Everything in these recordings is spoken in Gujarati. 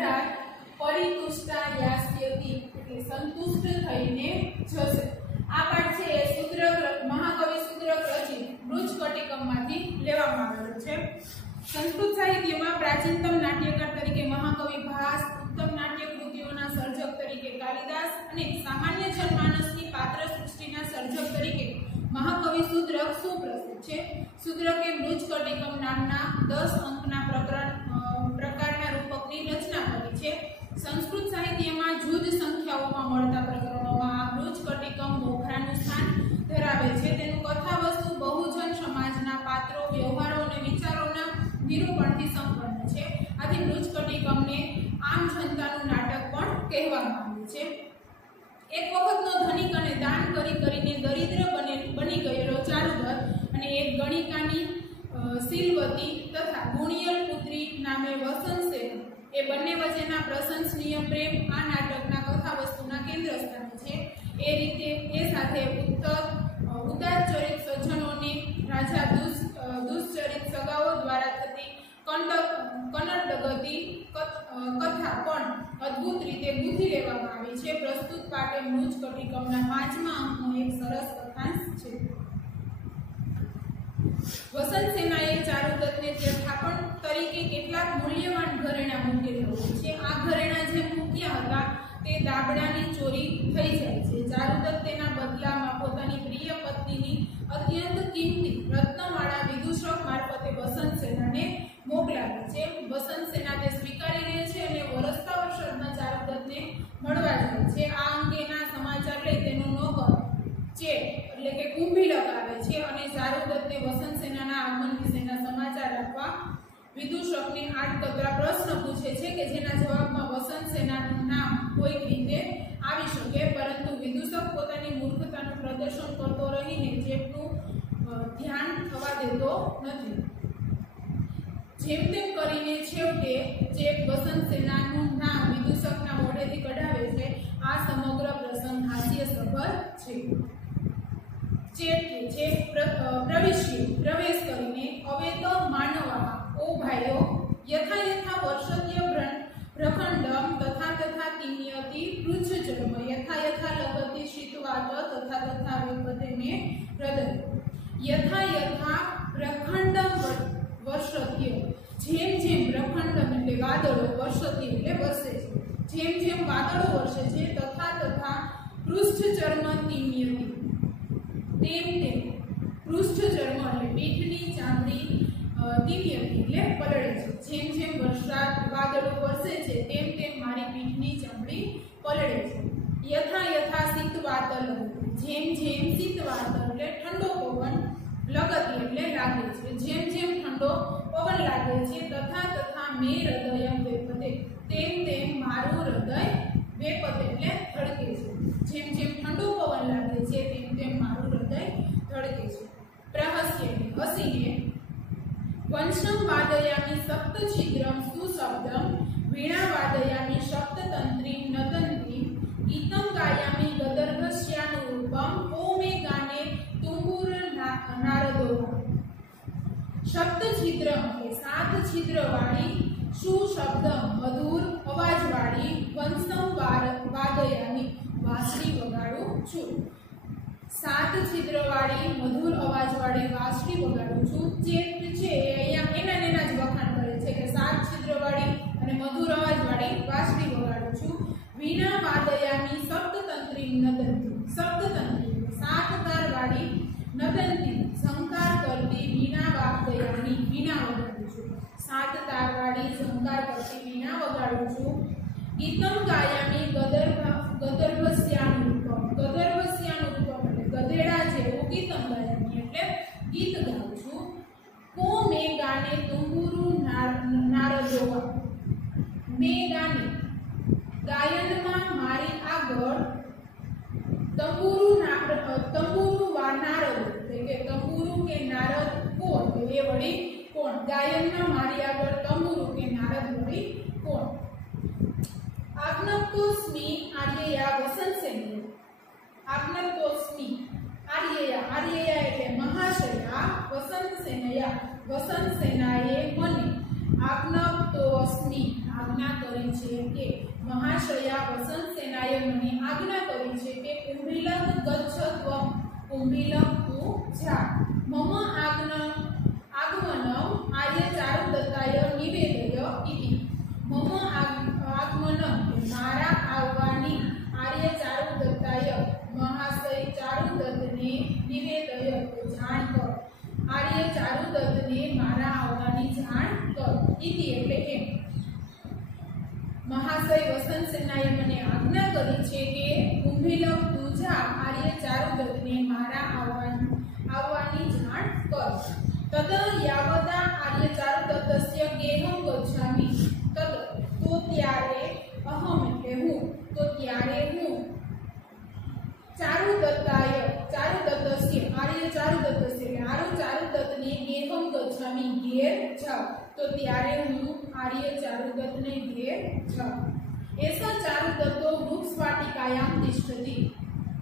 18 परितुष्टा यास्यति એટલે સંતુષ્ટ થઈને જશે। આ પાઠ છે એ શુદ્ર મહાકવિ શુદ્ર રચિત મૃચ્છકટિકમમાંથી લેવામાં આવેલો છે। સંસ્કૃત સાહિત્યમાં પ્રાચીનતમ નાટ્યકાર તરીકે મહાકવિ ભાસ, ઉત્તમ નાટ્ય કૃતિઓના સર્જક તરીકે કાલિદાસ અને સામાન્ય જનમાનસની પાત્ર સૃષ્ટિના સર્જક તરીકે મહાકવિ શુદ્રક સુપ્રસિદ્ધ છે। શુદ્રકે મૃચ્છકટિકમ નામના 10 અંકના પ્રકારના રૂપકની રચના કરી છે। સંસ્કૃત સાહિત્યમાં જુદ સંખ્યાઓમાં મળતા પ્રકરણોમાં આ મૃચ્છકટિકમ મોખરાનું સ્થાન ધરાવે છે। તેનું કથાવસ્તુ બહુજન સમાજના પાત્રો, વ્યવહારો અને વિચારોના નિરૂપણથી સંપન્ન છે। આથી મૃચ્છકટિકમને આમ જનતાનું નાટક પણ કહેવામાં આવે છે। એક વખતનો ધનિક અને દાન કરીને દરિદ્ર બની ગયેલો ચારુદત્ત અને એક ગણિકાની શીલવતી તથા ગુણિયલ પુત્રી નામે વસંતસેન એ બંને વચ્ચેના પ્રશંસનીય પ્રેમ આ નાટકના કથાવસ્તુના કેન્દ્ર સ્થાને છે। એ રીતે એ સાથે ઉદારચરિત સજ્જનોને રાજા દુષ્ચરિત સગાઓ દ્વારા થતી કનડગતી કથા પણ અદ્ભુત રીતે ગૂંથી લેવામાં આવી છે। પ્રસ્તુત પાઠે મૃચ્છકટિકમના 5મા અંકનો એક સરસ કથાંશ છે। વસંતસેનાએ ચારુદત્તને તે થાપણ તરીકે કેટલાક મૂલ્યવાન ઘરેણાં મૂકેલા હોય છે। આ ઘરેણાં જે મૂક્યા હતા તે દાબડાની ચોરી થઈ જાય છે। ચારુદત્ત તેના બદલામાં પોતાની પ્રિય પત્નીની અત્યંત કિંમતી રત્નમાળા વિદૂષક મારફતે વસંતસેનાને મોકલાવે છે। વસંતસેના તે સ્વીકારી લે છે અને વરસતા વરસાદમાં ચારુદત્તને મળવા જાય છે। આ અંગેના સમાચાર લઈ તેનો નોકર ચેટ એટલે કે કુંભીલક આવે છે અને ચારુદત્તને વસંતસેનાના આગમન વિશેના સમાચાર આપવા વિદૂષકને આડકતરા પ્રશ્ન પૂછે છે કે જેના જવાબમાં વસંતસેનાનું નામ કોઈક રીતે આવી શકે, પરંતુ વિદૂષક પોતાની મૂર્ખતાનું પ્રદર્શન કરતો રહીને ચેટનું ધ્યાન થવા દેતો નથી। જેમ તેમ કરીને છેવટે ચેટ વસંતસેનાનું નામ વિદૂષકના મોઢેથી કઢાવે છે। આ સમગ્ર પ્રસંગ હાસ્યસભર છે। ચેટ છે પ્રવેશ કરીને અવેત માનવા ઓ ભાઈઓ યથા યથા વર્ષદ્ય પ્રખંડમ તથા તથા તિમ્યતિ પૃચ્છચર્મ યથા યથા લગતિ શીતવાત તથા તથા વિપતે મે હૃદય। યથા યથા પ્રખંડમ વર્ષદ્ય જેમ જેમ પ્રખંડમ એટલે વાદળો, વર્ષદ્ય એટલે વરસે છે, જેમ જેમ વાદળો વરસે છે, તથા તથા પૃષ્ઠચર્મ તિમ્યતિ તેમ તેમ પૃષ્ઠચર્મ એટલે પીઠની ચામડી તિમ્યતિ એટલે પલળે છે। જેમ જેમ વાદળો વરસે છે તેમ તેમ મારી પીઠની ચામડી પલળે છે। યથા યથા શીતવાતલ જેમ જેમ શીતવાતલ એટલે ઠંડો પવન લગતી એટલે લાગે છે, જેમ જેમ ઠંડો પવન લાગે છે, તથા તથા મે હૃદયમ વેપતે તેમ તેમ મારું હૃદય વેપતે એટલે ધડકે છે। જેમ જેમ ઠંડો પવન લાગે છે તેમ તેમ મારું હૃદય ધડકે છે। પ્રહસ્ય હસીને વંશમ વાદયામિ સપ્તછિદ્રમ સુશબ્દમ વીણા વાદયામિ સપ્તતંત્રીમ નદંતીમ ગીતમ ગાયામિ ગદર્ભસ્યાનુરૂપમ ઓ મે ગાને તુંબુર નારદો। સપ્તછિદ્રમ એટલે 7 છિદ્ર વાળી, સુશબ્દમ મધુર અવાજ વાળી, વંશમ વાદયામિ વાંસળી વગાડું છું। 7 છિદ્ર વાળી મધુર અવાજ વાળી વાંસળી વગાડું છું। ચેત છે અહીંયા એના જ વખાણ કરે છે કે 7 છિદ્ર વાળી અને મધુર અવાજ વાળી વાંસળી વગાડું છું। વીણા વાદયામિ સપ્તતંત્રી નદંતી, સપ્તતંત્રી 7 તાર વાળી, નદંતી ઝંકાર કરતી વીણા વાદયામિ વીણા વગાડું છું। 7 તાર વાળી ઝંકાર કરતી વીણા વગાડું છું। ગીતમ ગાયામિ ગદર્ભસ્યાનુરૂપમ, ગદર્ભસ્યાનુરૂપમ એટલે ગધેડા જેવું ગીતમ ગાયામિ એટલે ગીત ગાઉં છું। કો મે ગાને તુંબુરુ નારદોવા, મે ગાને ગાયનમાં મારી આગળ તંબુરુ નારદો એટલે કે તંબુરુ કે નારદ કોણ એ વળી કોણ, ગાયનમાં મારી આગળ તંબુરુ કે નારદ વળી કોણ। આગ્નપ્તોસ્મિ આર્યયા વસંતસેનયા, આગ્નપ્તોસ્મિ આર્યયા, આર્યયા એટલે મહાશયા, વસંતસેનયા વસંતસેનાએ મને, આગ્નપ્તો સ્મી આજ્ઞા કરી છે કે મહાશયા વસંતસેનાએ મને આજ્ઞા કરી છે કે કુંભીલં ગચ્છ ત્વં કુંભીલં તું જા મમ આગમનમ આર્ય ચારુદત્તાય નિવેદય ઇતિ મમ આગમનમ મારા આવવાની આર્ય ચારુદત્તાય મહાશય ચારુદત્તને નિવેદય જાણ કર આર્ય ચારુદત્તને મારા આવવાની જાણ કર ઇતિ એટલે કે મહાશય વસંતસેનાએ મને આજ્ઞા કરી છે કે કુંભીલં તું જા આર્ય ચારુદત્તને મારા આવવાની જાણ કર તદ યાવદા આર્ય ચારુદત્તસ્ય ગેહં ગચ્છામિ તદ તો ત્યારે અહમ એટલે હું તો ત્યારે હું ચારુદત્તસ્ય આર્ય ચારુદત્તસ્ય આર્ય ચારુદત્તને ગેહં ગચ્છામિ ઘેર જાઉં તો ત્યારે હું આર્ય ચારુદત્તને ઘેર જાઉં એસ ચારુદત્તો વૃક્ષવાટિકાયામ તિષ્ઠતિ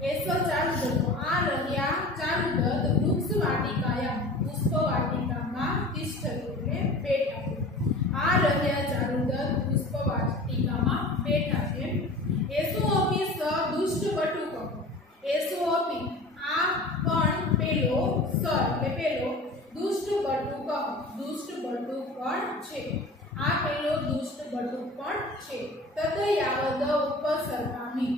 એસ ચારુદત્તો આ રહ્યા ચારુદત્ત વૃક્ષવાટિકાયામ પુષ્પવાટિકામાં તિષ્ઠતિ એટલે બેઠા આ રહ્યા ચારુદત્ત પુષ્પવાટિકામાં બેઠા છે એસો અપી સ દુષ્ટ બટુક એસો અપી આ પણ પેલો સ એટલે પેલો દુષ્ટ બટુક પણ છે આ પેલો દુષ્ટ બટુક પણ છે તદ યાવદ ઉપસર્ગામી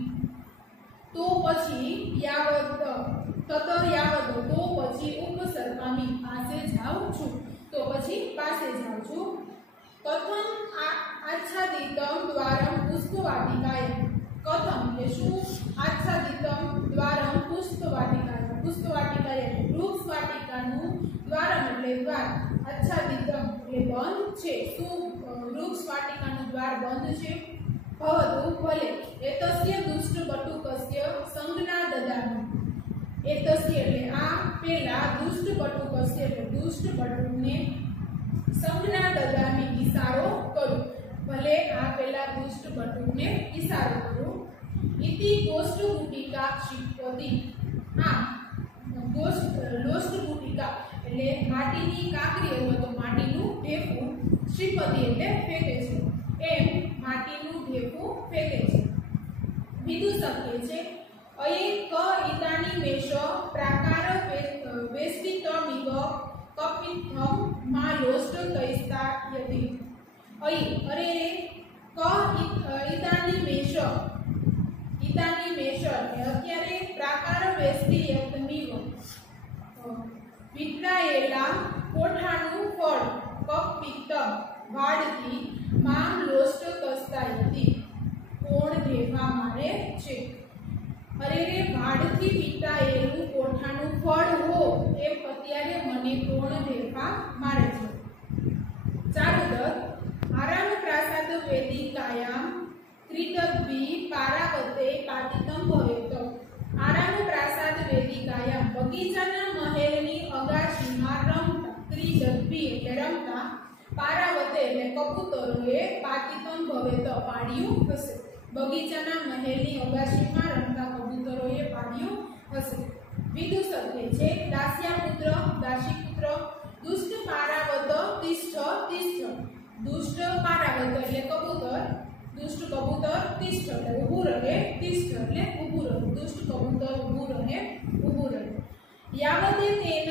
તો પછી યાવદ ઉપસર્ગામી પાસે જાઉં છું તો પછી પાસે જાઉં છું કથમ આચ્છાદિતમ દ્વારમ પુષ્પવાટિકાય કથમ એટલે શું આચ્છાદિતમ દ્વારમ પુષ્પવાટિકાય પુષ્પવાટિકાય વૃક્ષવાટિકાનું દ્વારમ એટલે દ્વાર આચ્છાદિતમ એટલે બંધ છે શું વૃક્ષવાટિકાનું દ્વાર બંધ છે ભવતુ ભલે એતસ્ય દુષ્ટ બટુકસ્ય સંજ્ઞા દદામિ એતસ્ય એટલે આ પેલા દુષ્ટ બટુકસ્ય એટલે દુષ્ટ બટુકને સંજ્ઞા દદામિ ઈશારો કરું ભલે આ પેલા દુષ્ટ બટુકને ઈશારો કરું ઇતિ ગોષ્ઠગુટિકા ક્ષિપતિ આ લોષ્ઠગુટિકા એટલે માટીની કાકરી અથવા તો માટીનું ઢેફું ક્ષિપતિ એટલે ફેંકે છે એમ માટીનું ઢેફું ફેંકે છે વિદુષક કહે છે અયે ક ઇદાની મેષ પ્રાકાર વેષ્ટિતમિવ કપિત્થમ મા લોષ્ટ કૈસ્તા યતિ અયે અરે રે ક ઇદાની મેષ અત્યારે પ્રાકાર વેષ્ટિતમિવ વિતરાયેલા કોઠાનું ફળ કપિત્ત વાડથી મામ લોષ્ટ કસ્તા યતિ કોણ દેવા મારે છે અરે રે વાડથી વિતરાયેલું કોઠાનું ફળ હો એમ અત્યારે મને કોણ દેવા મારે છે ચારુદત્ત આરામ પ્રાસાદ વેદિકાયામ ત્રિદગ્ભી પારાવતે પાતિતમ ભવેત આરામ પ્રાસાદ વેદિકાયામ બગીચાના મહેલની અગાશીમાં રમતા ત્રિદગ્ભી એટલે રમતા પારાવતે એટલે કબૂતરોએ પાતિતમ ભવેત પાડ્યું હશે બગીચાના મહેલની અગાશીમાં રમતા કબૂતરોએ પાડ્યું હશે વિદુષક કહે છે દાસ્યાપુત્ર દાસીપુત્ર દુષ્ટ પારાવત તિષ્ઠ દુષ્ટ પારાવત એટલે કબૂતર દુષ્ટ કબૂતર તિષ્ઠ એટલે ઊભું રહે તિષ્ઠ એટલે ઊભું રહે દુષ્ટ કબૂતર ઊભું રહે યાવતે તેન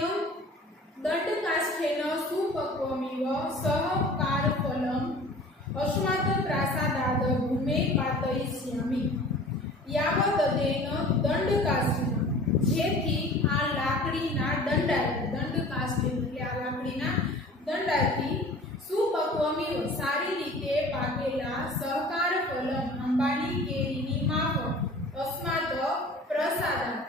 દંડકાષ્ઠેન સુપક્વમિવ સહકારફલમ અશ્વાત પ્રાસાદાદ ભૂમે પાતયિષ્યામિ યાવત તેન દંડકાષ્ઠેન જેથી આ લાકડીના દંડાથી દંડકાષ્ઠ એટલે આ લાકડીના દંડાથી સુપક્વમિવ સારી રીતે પાકેલા સહકાર ફલમ આંબાની કેરીની માફક અસ્માત પ્રસાદાત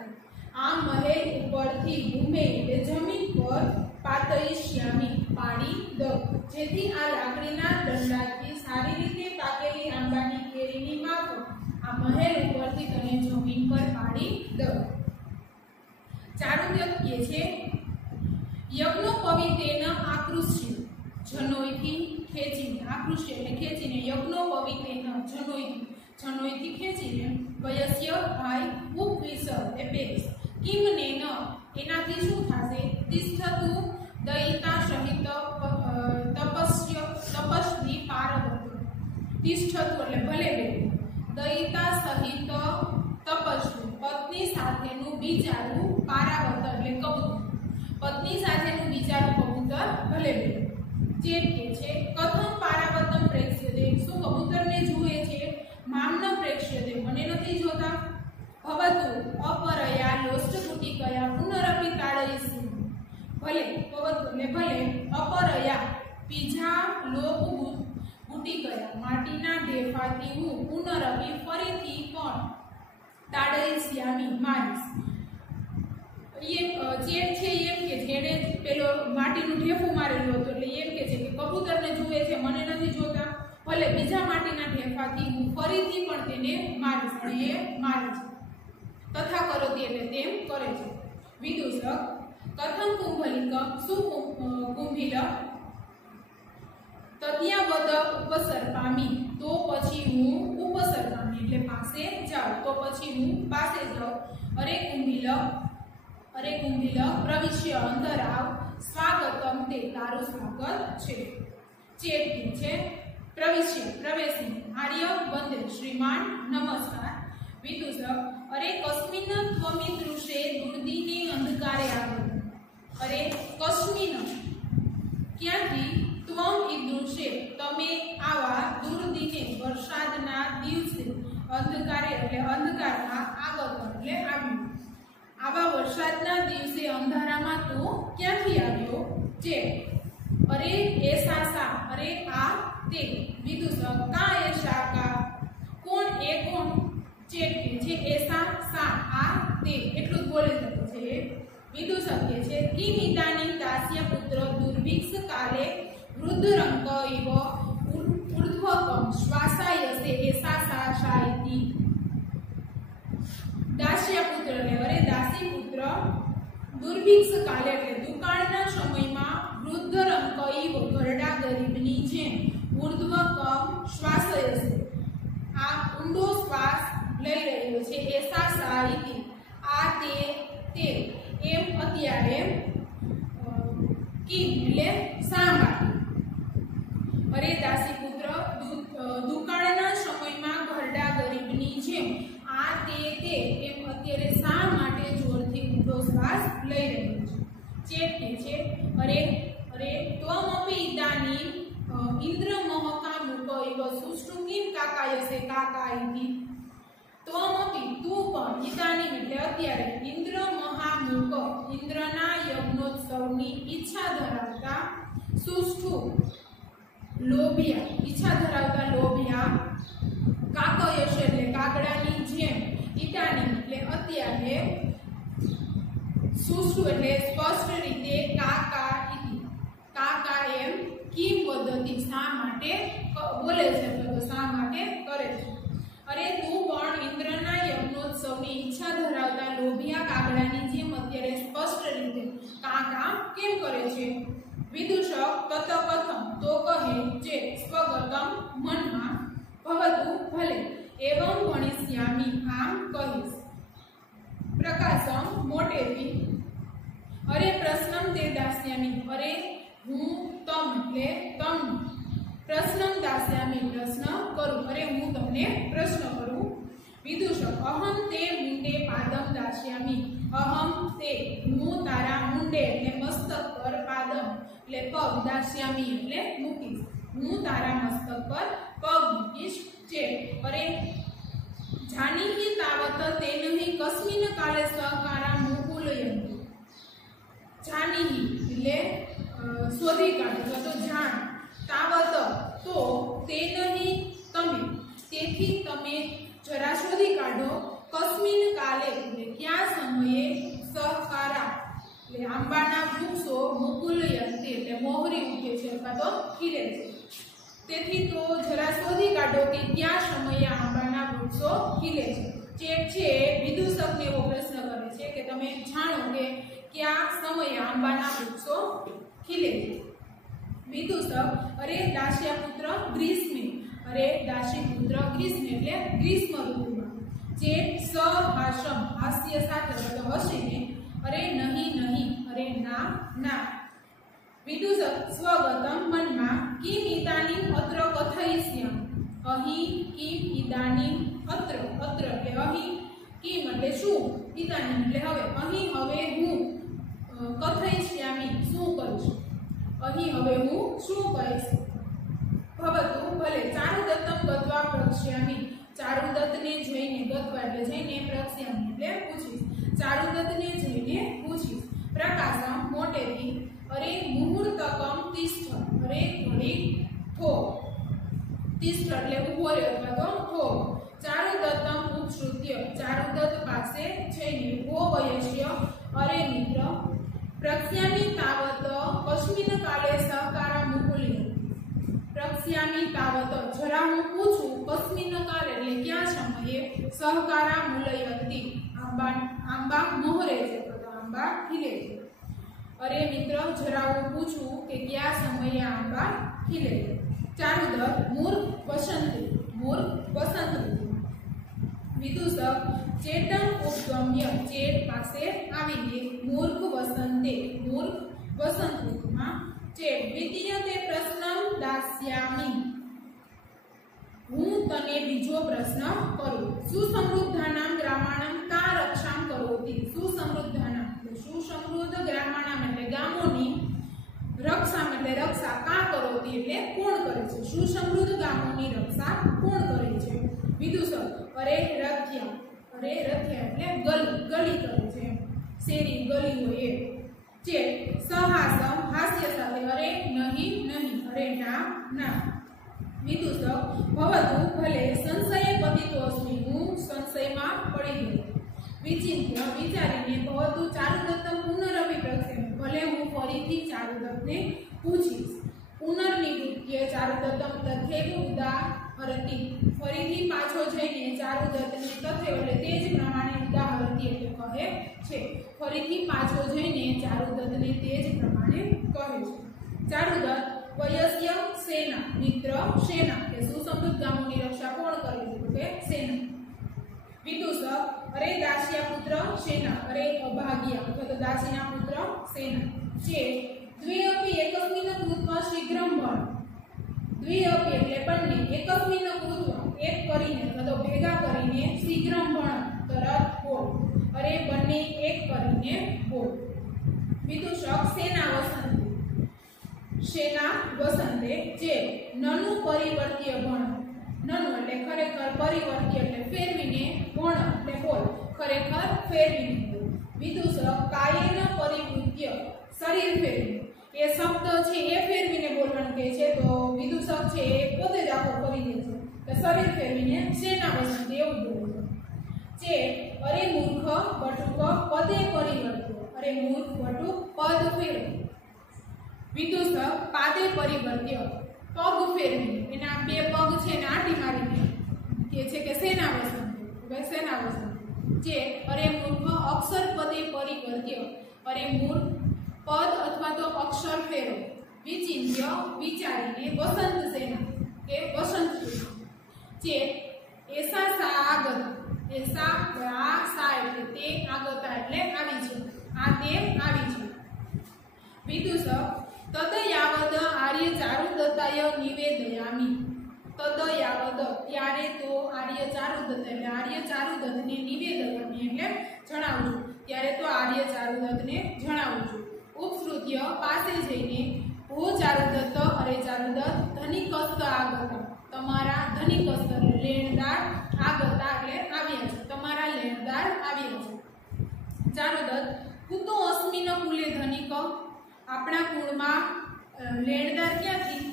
આ મહેલ ઉપરથી ભૂમે એટલે જમીન પર પાતયિષ્યામિ પાડી દઉં જેથી આ લાકડીના દંડાથી સારી રીતે પાકેલી આંબાની કેરીની માફક આ મહેલ ઉપરથી તને જમીન પર પાડી દઉં ચારુદત્ત કહે છે યજ્ઞોપવિતેન આકૃષ્ય જનોઈથી ખેંચીને આકૃષ્ય એટલે ખેંચીને યજ્ઞોપવિતેન જનોઈથી ખેંચીને વયસ્ય ભાઈ ઉપવિશ એટલે બેસ કિમને ન એનાથી શું થશે તિષ્ઠતુ દયિતા સહિત તપસ્વી પાર્વતી तिष्ठतु એટલે ભલે બેઠું, દયિતા સહિત તપસ્વી પત્ની સાથેનું બિચારું પારાવત એટલે કબૂતર, પત્ની સાથેનું બિચારું કબૂતર ભલે બેઠું. ચેત કે છે કથમ પારાવતમ પ્રેક્ષ્યતે, શું કબૂતરને જુએ છે? મામ્ન પ્રેક્ષ્યતે, મને નથી જોતા. ભવતુ અપરયા લોષ્ટકુટિકયા પુનરપી તાડયિષ્યતિ, ભલે ભવતુ એટલે ભલે, અપરયા બીજા લોક ગુટિકયા માટીના ઢેફાથી હું પુનરપી ફરીથી પણ તાડયિષ્યામિ મારીશ. એ ચેત છે એમ કે જેણે પેલો માટીનું ઢેફું મારેલું હતું એટલે એમ કે છે કે કબૂતરને જુએ છે, મને નથી જોતા, ભલે બીજા માટીના ઢેફાથી હું ફરીથી પણ તેને મારીશ. અને એ મારે છે. તથા કરોતી એટલે તેમ કરે છે. વિદુષક કથમ કુંભલિક, શું કુંભિલ? તદ્યાવદ ઉપસર પામી, તો પછી હું ઉપસર પામી એટલે પાસે જાઉં, તો પછી હું પાસે જાઉં. અરે કુંભિલ પ્રવિશ્ય અંદર આવ, સ્વાગતમ તે તારું સ્વાગત છે. ચેત છે પ્રવિશ્ય પ્રવેશી, આર્ય વંદે શ્રીમાન નમસ્કાર. વિદુષક અરે કસ્મિન ત્વમિદૃશે દુર્દિને અંધકારે આગળ, અરે કસ્મિન ક્યાંથી, ત્વમ ઈદૃશે તમે આવા, દુર્દિને વરસાદના દિવસે, અંધકારે એટલે અંધકારમાં, આગળ એટલે આવ્યું, આવા વરસાદના દિવસે અંધારામાં તો ક્યાંથી આવ્યો? જે અરે એસા સા, અરે આ તે. વિદુષક કા એસા કા, કોણ એ કોણ? ચેત કે છે એસા સા આ તે, એટલું જ બોલી શકે છે. વિદુષક કે છે કિમિતાની દાસ્ય પુત્ર દુર્ભિક્ષ કાલે વૃદ્ધરંક ઇવ ઉર્ધ્વકમ શ્વાસાયસે એસા સા શાયતિ. દાસ્ય પુત્ર એટલે અરે દાસી પુત્ર, દુર્ભિક્ષ કાલે એટલે દુકાળના સમયમાં, વૃદ્ધરંક ઇવ ઘરડા ગરીબની જેમ, ઉર્ધ્વકમ શ્વાસયસે આ ઊંડો શ્વાસ લઈ રહ્યો છે, એસા શાયતિ આ તે એમ અત્યારે, કિમ એટલે શા માટે? અરે દાસી પુત્ર દુકાળના સમયમાં ઘરડા ગરીબની જેમ, આ તે એમ અત્યારે શા માટે જોરથી ઊંડો શ્વાસ લઈ રહ્યો છે? ચેત કે છે અરે ત્વમપી ઇદાનીમ ઇન્દ્ર મહકામુક ઇવ સુષ્ટુ કિમ કાકાયસે કાકાઇતિ. ત્વમપી તું પણ, ઇદાનીમ એટલે અત્યારે, ઇન્દ્ર મહામુક ઇન્દ્રના યજ્ઞોત્સવની ઈચ્છા ધરાવતા, સુષ્ટુ લોભિયા ઈચ્છા ધરાવતા લોભિયા, કાકયશ એટલે કાગડાની જેમ, ઇદાનીમ એટલે અત્યારે, સુષ્ટુ એટલે સ્પષ્ટ રીતે, કાકા ઇતિ કાકા એમ, કિમ વદતિ શા માટે બોલે છે, તો શા માટે કરે છે? અરે તું પણ ઇન્દ્રના યજ્ઞોત્સવની ઈચ્છા ધરાવતા લોભિયા કાગડાની જેમ અત્યારે સ્પષ્ટ રીતે કાકા કેમ કરે છે? વિદુષક તત કથમ, તો કહે જે સ્વગતમ મનમાં, ભવતુ ભલે, એવં ભણિષ્યામિ આમ કહીશ. પ્રકાશમ મોટેથી, અરે પ્રશ્નમ તે દાસ્યામિ, અરે હું તમ એટલે તમને, પ્રશ્નમ દાસ્યામિ પ્રશ્ન કરું, અરે હું તમને પ્રશ્ન કરું. વિદુષક અહમ તે મુંડે પાદમ દાસ્યામિ, અહમ તે હું તારા મુંડે એટલે મસ્તક પર, પાદમ એટલે પગ, દાસ્યામિ એટલે મૂકીશ, હું તારા મસ્તક પર પગ મૂકીશ. છે અરે જાનીહિ તાવત તેનહિ કસ્મિન કાલે સહકારા મુકુલયંતુ. જાનીહિ એટલે શોધી કાઢો તો જાણ, તાવત તો, તેનહિ તમે, તેથી તમે જરા શોધી કાઢો, કસ્મિન કાલે એટલે કયા સમયે, સહકારા એટલે આંબાના વૃક્ષો, મુકુલયંતિ એટલે મોહરી ઉઠે છે અથવા તો ખીલે છે, તેથી તો જરા શોધી કાઢો કે કયા સમયે આંબાના વૃક્ષો ખીલે છે. ચેત છે વિદુષકને એવો પ્રશ્ન કરે છે કે તમે જાણો કે કયા સમયે આંબાના વૃક્ષો ખીલે છે. વિદુષક અરે દાસ્યા પુત્ર ગ્રીષ્મે, અરે દાસી પુત્ર ગ્રીષ્મે એટલે ગ્રીષ્મ ઋતુમાં. જે સહાસમ હાસ્ય સાથે હસીને, અરે નહીં, અરે ના. વિદુષક સ્વગતમ મનમાં, કિમ ઇદાનીમ અત્ર કથયિષ્યામિ, इदानीम अत्र अत्र એટલે અહીં किम એટલે શું इदानीम એટલે હવે અહીં હવે હું कथयिष्यामि શું કરીશ અહીં હવે હું શું કરીશ ભવતુ ભલે ચારુદત્તમ ગત્વા પ્રક્ષ્યામિ ચારુદત્તને જઈને ગત્વા એટલે જઈને પ્રક્ષ્યામિ એટલે પૂછીશ ચારુદત્તને જઈને પૂછીશ પ્રકાશમ મોટેથી અરે મુહૂર્તકમ તિષ્ઠ અરે ઘડી થો તિષ્ઠ એટલે ઉભો રહે અથવા તો થો ચારુદત્તમ ઉપશ્રુત્ય ચારુદત્ત પાસે જઈને ઓ વયસ્ય અરે મિત્ર પ્રક્ષ્યામિ તાવત કસ્મિન કાલે સહકારા મુકુલ્ય પ્રક્ષ્યામિ તાવત જરા હું પૂછું કસ્મિન કાલે એટલે ક્યાં સમયે સહકારા મુલયતિ આંબા મોહરે છે તો આંબા ખીલે છે અરે મિત્ર જરા હું પૂછું કે ક્યાં સમયે આંબા ખીલે છે ચારુદત્ત મૂર્ખ વસંત વિદુષક ચેતન ઉપગમ્ય ચેત પાસે આવીને મૂર્ખ વસંત ઋતુમાં ચેત દ્વિતીય તે પ્રશ્ન દાસ્યામિ હું તને બીજો પ્રશ્ન કરું સુસમૃદ્ધાનામ ગ્રામાણામ કા રક્ષામ કરોતિ સુસમૃદ્ધાનામ એટલે સુસમૃદ્ધ ગ્રામાણામ એટલે ગામોની રક્ષામ એટલે રક્ષા કા કરોતિ એટલે કોણ કરે છે સુસમૃદ્ધ ગામોની રક્ષા કોણ કરે છે વિદુષક અરે રથ્યા એટલે ગલી કરે છે શેરી ગલી હોય એ ચેત સહાસમ હાસ્ય સાથે અરે નહીં અરે ના વિદુષક ભવતુ ભલે સંશયે પતિતોસ્મિ હું સંશયમાં પડી ગયો વિચિંત્ય વિચારીને ભવતુ ચારુદત્તમ પુનરપી પ્રક્ષ્યામિ ભલે હું ફરીથી ચારુદત્તને પૂછીશ પુનર્નિવૃત્ય ચારુદત્તમ તથૈવ ઉદાહરતિ ફરીથી પાછો જઈને ચારુદત્તને તથૈવ એટલે તે જ પ્રમાણે ઉદાહરતિ એટલે કહે છે ફરીથી પાછો જઈને ચારુદત્તને તે જ પ્રમાણે કહે છે ચારુદત્ત વયસ્ય સેના મિત્ર સેના કે સુસમૃદ્ધ ગામોની રક્ષા કોણ કરે છે કે સેના વિદુષક અરે દાસ્યા પુત્ર સેના અરે અભાગ્યા અથવા તો દાસીના પુત્ર સેના જે દ્વિઅપી એકસ્મિન કૃત્વા શીઘ્રમ ભણ દ્વિઅપી એટલે બંને એકસ્મિન કૃત્વા એક કરીને અથવા તો ભેગા કરીને શીઘ્રમ ભણ તરત બોલ અરે બંને એક કરીને બોલ વિદુષક સેના વસંતે જે નનુ પરિવર્ત્ય ભણ નનુ એટલે ખરેખર પરિવર્ત્ય એટલે ફેરવીને ભણ એટલે બોલ ખરેખર ફેરવીને બોલ વિદુષક કાયેન પરિવૃત્ય શરીર ફેરવીને એ શબ્દ છે એ ફેરવીને બોલવાનું કહે છે તો વિદુષક છે એ પોતે જ આખો કરી દે છે કે શરીર ફેરવીને સેના વસંતે એવું બોલે છે અરે મૂર્ખ બટુક પદે પરિવર્ત્ય અરે મૂર્ખ બટુક પદ ફેરવ વિદુષક પાદે પરિવર્ત્ય પગ ફેરવીને એના બે પગ છે ને આંટી મારીને કે છે કે સેના વસંતે જે અરે મૂર્ખ અક્ષર પદે પરિવર્ત્ય અરે મૂર્ખ પદ અથવા તો અક્ષર ફેરવો વિચિંત્ય વિચારીને વસંત સેના કે વસંત જે એસા સા આગત એસા આ સા એટલે તે આગતા એટલે આવી છે આ તે આવી છે વિદુષક તદ યાવદ આર્ય ચારુદત્તાય નિવેદયામિ તદ યાવદ ત્યારે તો આર્ય ચારુદત્ત એટલે આર્ય ચારુદત્તને નિવેદયામિ એટલે જણાવું છું ત્યારે તો આર્ય ચારુદત્તને જણાવું છું ઉપશ્રુત્ય પાસે જઈને ઓ ચારુદત્ત અરે ચારુદત્ત ધનિકસ્ત આગતા તમારા ધનિકસ્ત લેણદાર આગતા એટલે આવ્યા છે તમારા લેણદાર આવ્યા છે ચારુદત્ત કુતો અસ્મિન કુલે ધનિક આપણા કુળમાં લેણદાર ક્યાંથી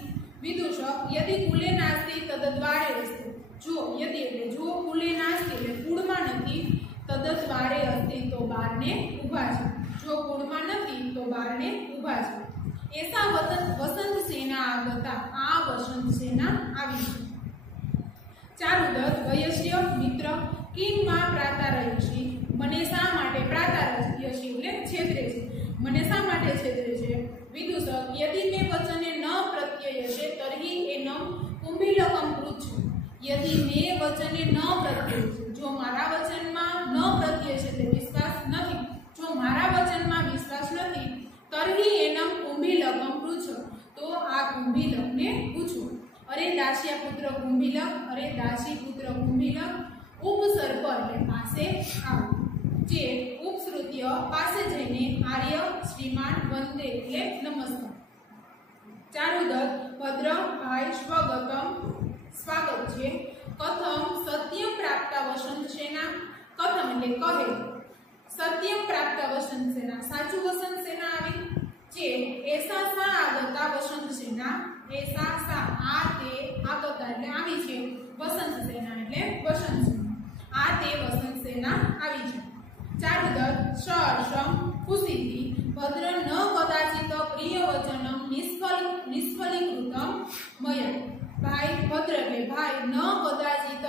વિદુષક યદિ કુલે નાસ્તિ તદ્વારે અસ્તિ જો યદિ એટલે જો કુલે નાસ્તિ એટલે કુળમાં નથી તદ્વારે અસ્તિ તો બારને ઊભા છે જો કુળમાં નથી તો બારને ઊભા છે એસા વસંત સેના આગતા આ વસંત સેના આવી છે ચારુદત્ત વયસ્ય મિત્ર કિમ માં પ્રાતારયસી મને શા માટે પ્રાતારયસી એટલે છેતરે છે મને શા માટે છેતરે છે વિદુષક યદિ મે વચને ન પ્રત્યયશે તર્હિ એનમ કુંભીલકમ પૃચ્છ યદિ મે વચને ન પ્રત્યયશે જો મારા વચનમાં ન પ્રત્યયશે એટલે વિશ્વાસ નથી જો મારા વચનમાં વિશ્વાસ નથી તર્હિ એનમ કુંભીલકમ પૃચ્છ તો આ કુંભીલકને પૂછો અરે દાસ્યા પુત્ર કુંભીલક, અરે દાસી પુત્ર કુંભીલક, ઉપસર્પ એટલે પાસે આવ, જે ઉપશ્રુત્ય પાસે જઈને આર્ય શ્રીમાન વંદે એટલે નમસ્કાર, ચારુદત્ત ભદ્ર ભાઈ સ્વગતમ સ્વાગત છે, કથમ સત્યમ પ્રાપ્ત વસંત સેના, કથમ એટલે કહે, સત્યમ પ્રાપ્ત વસંત સેના સાચું વસંત સેના આવી, જે એસા સા આગતા વસંત સેના, એસા સા આ તે આગતા એટલે આવી છે, વસંત સેના એટલે વસંત સેના, આ તે વસંત સેના આવી છે, ચારુદત્ત સહર્ષમ ખુશીથી, ભદ્ર ન કદાચિત પ્રિય વચનમ નિષ્ફલીકૃતમ મય, ભાઈ ભદ્ર એટલે ભાઈ ન કદાચિત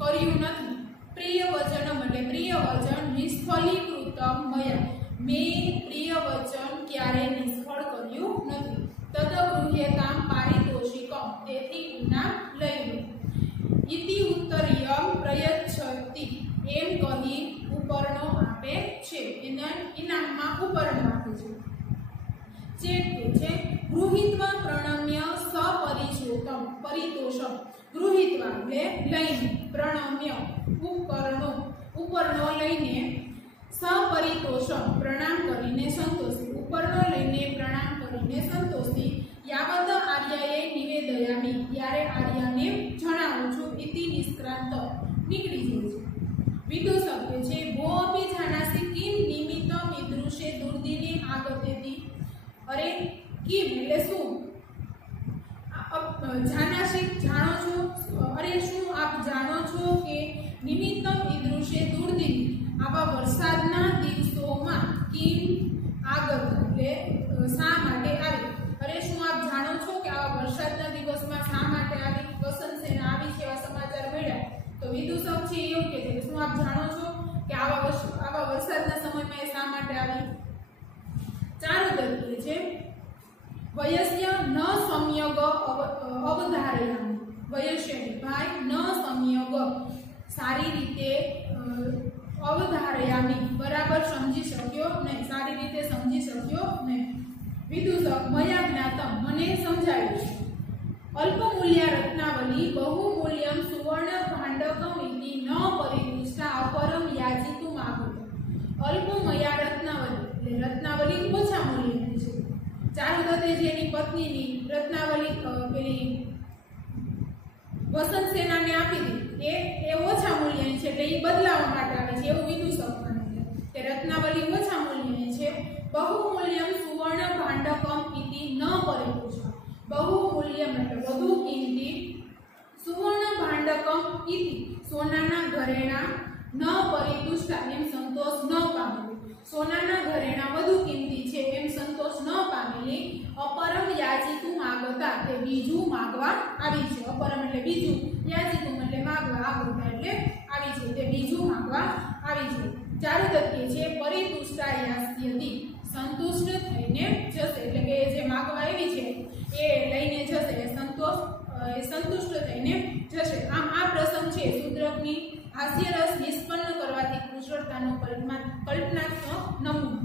કર્યું નથી, પ્રિય વચનમ એટલે પ્રિય વચન, નિષ્ફલીકૃતમ મય મેં પ્રિય વચન ક્યારે નિષ્ફળ કર્યું નથી, તદગૃહ્યતામ પારિતોષિકમ તેથી ઇનામ લઈ લો, ઇતિ ઉત્તરીયમ પ્રયચ્છતિ એમ કહી ઉપરનો આપે છે, ઇનામમાં ઉપરનો આપે છે, જે છે ગૃહિત્વા પ્રણમ્ય સપરિચોતમ પરિતોષમ, ગૃહિત્વા એટલે લઈને, પ્રણમ્ય ઉપરનો લઈને, સપરિતોષમ પ્રણામ કરીને સંતોષી, ઉપરનો લઈને પ્રણામ કરીને સંતોષી, યાવત આર્યાએ નિવેદયામી ત્યારે આર્યાને જણાવું છું, ઇતિ નિષ્ક્રાંત નીકળી જાય છે, વિદુષક છે ભો અપી જાનાસી કિમ નિમિત્તમ ઈદૃશે દુર્દિને આગતેતિ, અરે કિમ એટલે શું, જાનાસી જાણો છો, અરે શું આપ જાણો છો કે નિમિત્તમ ઈદૃશે દુર્દિને આવા વરસાદના દિવસોમાં કિમ આગત એટલે શા માટે આવી, અરે શું આપ જાણો છો કે આવા વરસાદના દિવસમાં શા માટે આવી વસંત સેના આવી છે, એવા સમાચાર મળ્યા, તો વિદુષક છે એવું કહે છે કે શું આપ જાણો છો કે આવા વરસાદના સમયમાં એ શા માટે આવી, ચારુદત્ત કહે છે વયસ્ય ન સંયગ અવધારયામિ, વયસ્ય ભાઈ ન સંયગ સારી રીતે અવધારયામિ બરાબર સમજી શક્યો નહીં, સારી રીતે સમજી શક્યો નહીં, વિદુષક મયા જ્ઞાતમ મને સમજાયું છે, અલ્પમૂલ્ય રત્નાવલી બહુમૂલ્યમ સુવર્ણ ભાંડકમ ઇતિ ન પરિતુષ્ટા અપરમ યાચિતુમ આગત, અલ્પમયા રત્નાવલી એટલે રત્નાવલી ઓછા મૂલ્યની છે, ચારુદત્તે જેની પત્નીની રત્નાવલી પેલી વસંત સેનાને આપી દીધી એ ઓછા મૂલ્યની છે, એટલે એ બદલાવા માટે આવે છે એવું વિદુષક માને છે, કે રત્નાવલી ઓછા મૂલ્યની છે, બહુમૂલ્યમ સુવર્ણ ભાંડકમ ઇતિ ન પરિતુષ્ટા, બહુમૂલ્યમ એટલે વધુ કિંમતી, સુવર્ણ ભાંડકમ ઇતિ સોનાના ઘરેણા, ન પરિતુષ્ટા એમ સંતોષ ન પામેલી, સોનાના ઘરેણા વધુ કિંમતી છે એમ સંતોષ ન પામેલી, અપરમ યાચિતુમ આગતા તે બીજું માગવા આવી છે, અપરમ એટલે બીજું, યાચિતુમ એટલે માગવા, આગતા એટલે આવી છે, તે બીજું માગવા આવી છે, ચારુદત્ત કહે છે પરિતુષ્ટા યાસ્યતિ સંતુષ્ટ થઈને જશે, એટલે કે જે માગવા આવી છે એ લઈને જશે, સંતુષ્ટ થઈને જશે, આમ આ પ્રસંગ છે શૂદ્રકની હાસ્યરસ નિષ્પન્ન કરવાથી કુશળતાનો કલ્પનાત્મક નમૂનો